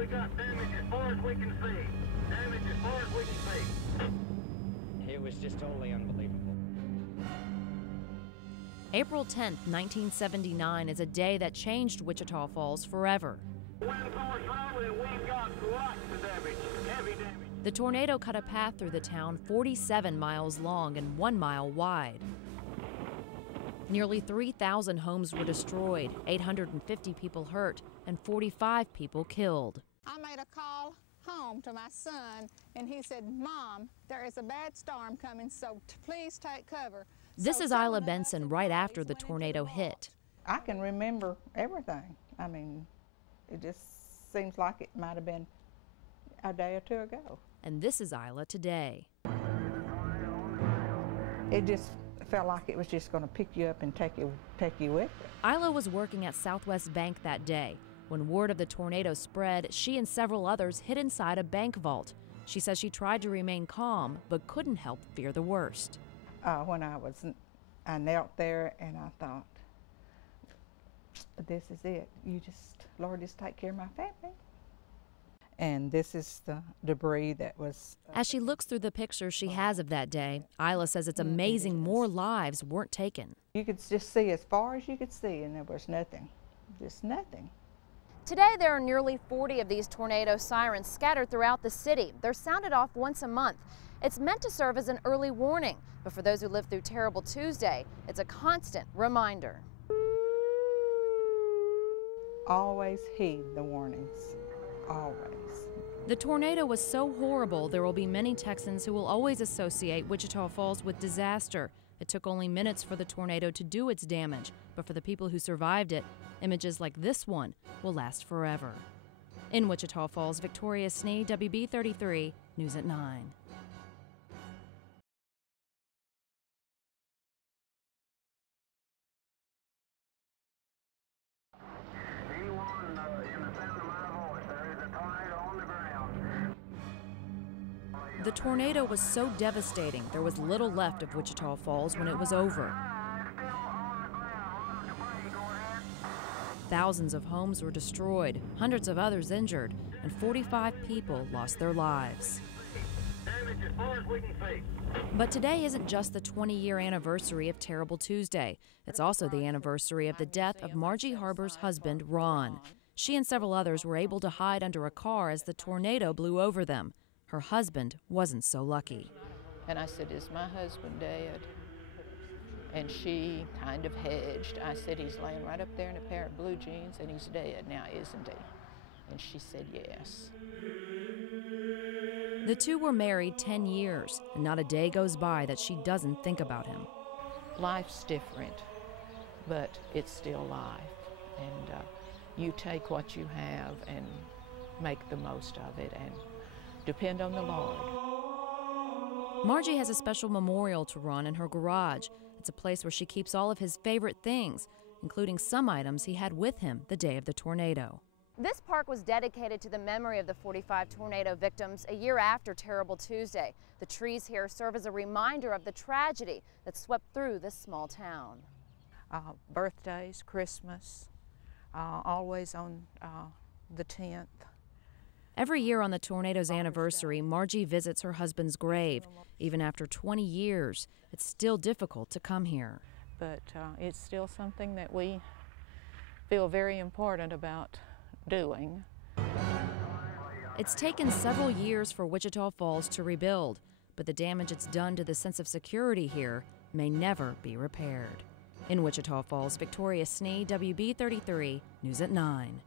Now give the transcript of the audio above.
we got damage as far as we can see. Damage as far as we can see. It was just totally unbelievable. April 10th, 1979 is a day that changed Wichita Falls forever. Wind force slowly, we've got lots of damage, heavy damage. The tornado cut a path through the town 47 miles long and 1 mile wide. Nearly 3,000 homes were destroyed, 850 people hurt, and 45 people killed. I made a call home to my son, and he said, "Mom, there is a bad storm coming, so please take cover." This is Isla Benson right after the tornado hit. I can remember everything. I mean, it just seems like it might have been a day or two ago. And this is Isla today. It just felt like it was just going to pick you up and take you with it. Isla was working at Southwest Bank that day. When word of the tornado spread, she and several others hid inside a bank vault. She says she tried to remain calm, but couldn't help fear the worst. When I knelt there and I thought, this is it. Lord, just take care of my family. And this is the debris that was... As she looks through the pictures she has of that day, Isla says it's amazing more lives weren't taken. You could just see as far as you could see, and there was nothing, just nothing. Today, there are nearly 40 of these tornado sirens scattered throughout the city. They're sounded off once a month. It's meant to serve as an early warning, but for those who lived through Terrible Tuesday, it's a constant reminder. Always heed the warnings, always. The tornado was so horrible, there will be many Texans who will always associate Wichita Falls with disaster. It took only minutes for the tornado to do its damage, but for the people who survived it, images like this one will last forever. In Wichita Falls, Victoria Snee, WB33, News at 9. Anyone in the sound of my voice, there is a tornado on the ground. The tornado was so devastating, there was little left of Wichita Falls when it was over. Thousands of homes were destroyed, hundreds of others injured, and 45 people lost their lives. Damage as far as we can see. But today isn't just the 20-year anniversary of Terrible Tuesday. It's also the anniversary of the death of Margie Harbor's husband, Ron. She and several others were able to hide under a car as the tornado blew over them. Her husband wasn't so lucky. And I said, "Is my husband dead?" And she kind of hedged. I said, "He's laying right up there in a pair of blue jeans and he's dead now, isn't he?" And she said, "Yes." The two were married 10 years, and not a day goes by that she doesn't think about him. Life's different, but it's still life. And you take what you have and make the most of it and depend on the Lord. Margie has a special memorial to Ron in her garage. It's a place where she keeps all of his favorite things, including some items he had with him the day of the tornado. This park was dedicated to the memory of the 45 tornado victims a year after Terrible Tuesday. The trees here serve as a reminder of the tragedy that swept through this small town. Birthdays, Christmas, always on the 10th. Every year on the tornado's anniversary, Margie visits her husband's grave. Even after 20 years, it's still difficult to come here. But it's still something that we feel very important about doing. It's taken several years for Wichita Falls to rebuild, but the damage it's done to the sense of security here may never be repaired. In Wichita Falls, Victoria Snee, WB33, News at 9.